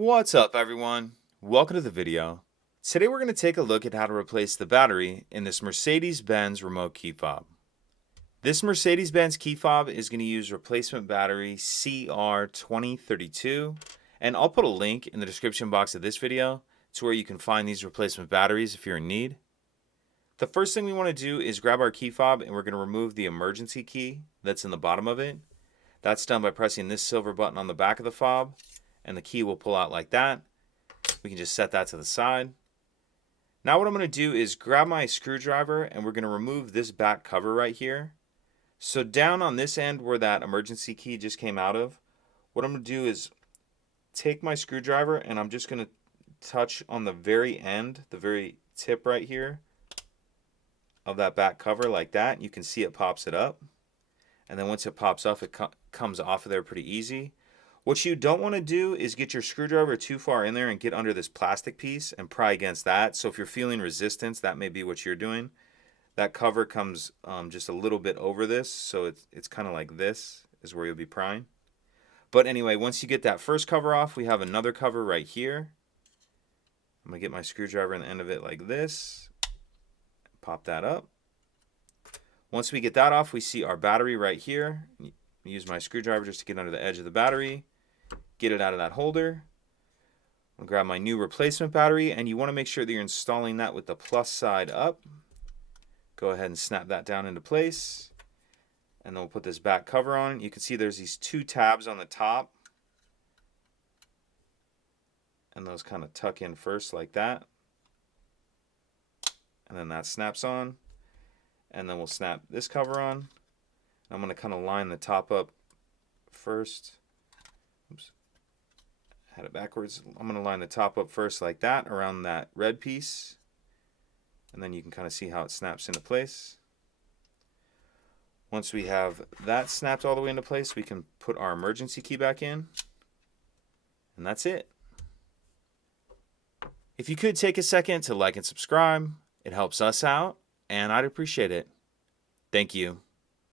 What's up, everyone? Welcome to the video. Today we're going to take a look at how to replace the battery in this Mercedes-Benz remote key fob. This Mercedes-Benz key fob is going to use replacement battery CR2032, and I'll put a link in the description box of this video to where you can find these replacement batteries if you're in need. The first thing we want to do is grab our key fob and we're going to remove the emergency key that's in the bottom of it. That's done by pressing this silver button on the back of the fob, and the key will pull out like that. We can just set that to the side. Now what I'm going to do is grab my screwdriver and we're going to remove this back cover right here. So down on this end where that emergency key just came out of, what I'm going to do is take my screwdriver and I'm just going to touch on the very end, the very tip right here of that back cover like that. You can see it pops it up. And then once it pops off, it comes off of there pretty easy. What you don't want to do is get your screwdriver too far in there and get under this plastic piece and pry against that. So if you're feeling resistance, that may be what you're doing. That cover comes just a little bit over this, so it's kind of like this is where you'll be prying. But anyway, once you get that first cover off, we have another cover right here. I'm going to get my screwdriver in the end of it like this. Pop that up. Once we get that off, we see our battery right here. Use my screwdriver just to get under the edge of the battery, get it out of that holder. I'll grab my new replacement battery, and you want to make sure that you're installing that with the plus side up. Go ahead and snap that down into place, and then we'll put this back cover on. You can see there's these two tabs on the top, and those kind of tuck in first like that, and then that snaps on, and then we'll snap this cover on. I'm going to kind of line the top up first. Oops, had it backwards. I'm going to line the top up first like that around that red piece, and then you can kind of see how it snaps into place. Once we have that snapped all the way into place, we can put our emergency key back in, and that's it. If you could take a second to like and subscribe, it helps us out, and I'd appreciate it. Thank you.